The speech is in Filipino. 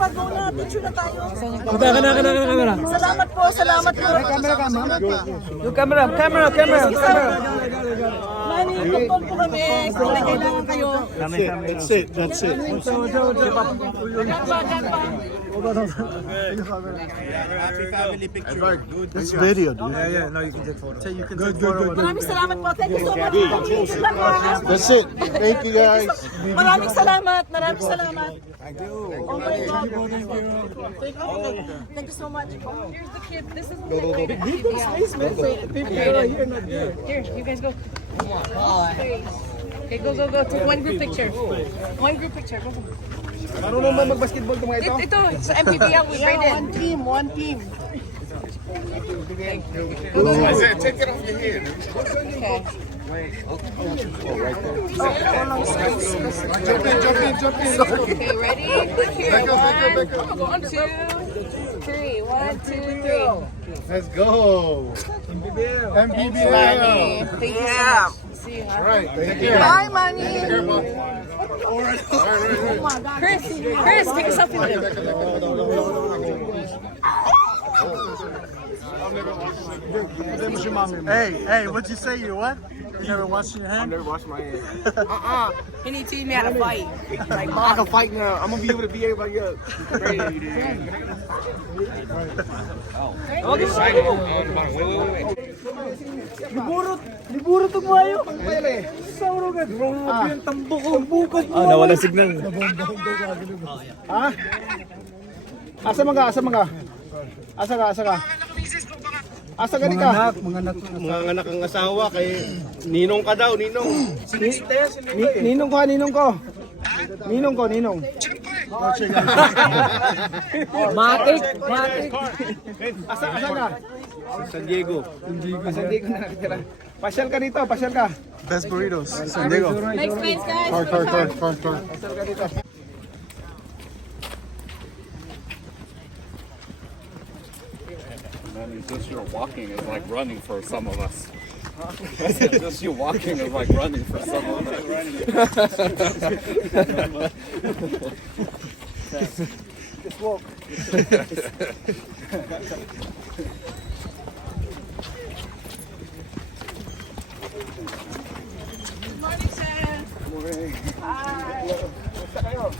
pag-go na, picture na tayo. Camera. Salamat po, salamat po. Yung camera. Manny, kontrol po kami. Kung may kailangan kayo. That's it. Happy family picture. That's video, dude. Yeah, no, you can take photos. You can Maraming salamat po. Thank you so much. Good luck po. That's it. Thank you, guys. Maraming salamat. Maraming salamat. Oh my God. Thank you so much. Here's the kid. This is Here, you guys go. Okay, go. Take one group picture. One group picture. Go. Marunong ba mag-basketball ito mga ito? Ito, sa MPBL, we read it. One team. Take it off your head. Jump in. Okay, ready? Click here. One, two, three. 1, 2, 3. Let's go. MPBL. Thank you so much. See you. All right. Take care. Bye, Manny. Chris, take a selfie with him. Hey, what'd you say? You what? You never washed your hand? Never wash my hands. He need to teach me how to fight. I can fight now. I'm gonna be able to beat everybody up. Liburo to buhayo. Nawala signal. Ha? Asa mga? Asa ka ka? Mga anak ang asawa kay Ninong ka daw, Ninong. Ninong ko. Matik. Asa ka? San Diego. San Diego na nakatira. Pasyal ka dito. Best burritos. San Diego. Thanks, guys. Car. Pasyal ka dito. Just your walking is like running for some of us. Just you walking is like running for some of us. Just walk. Morning, sir. Hi. Basta kayo.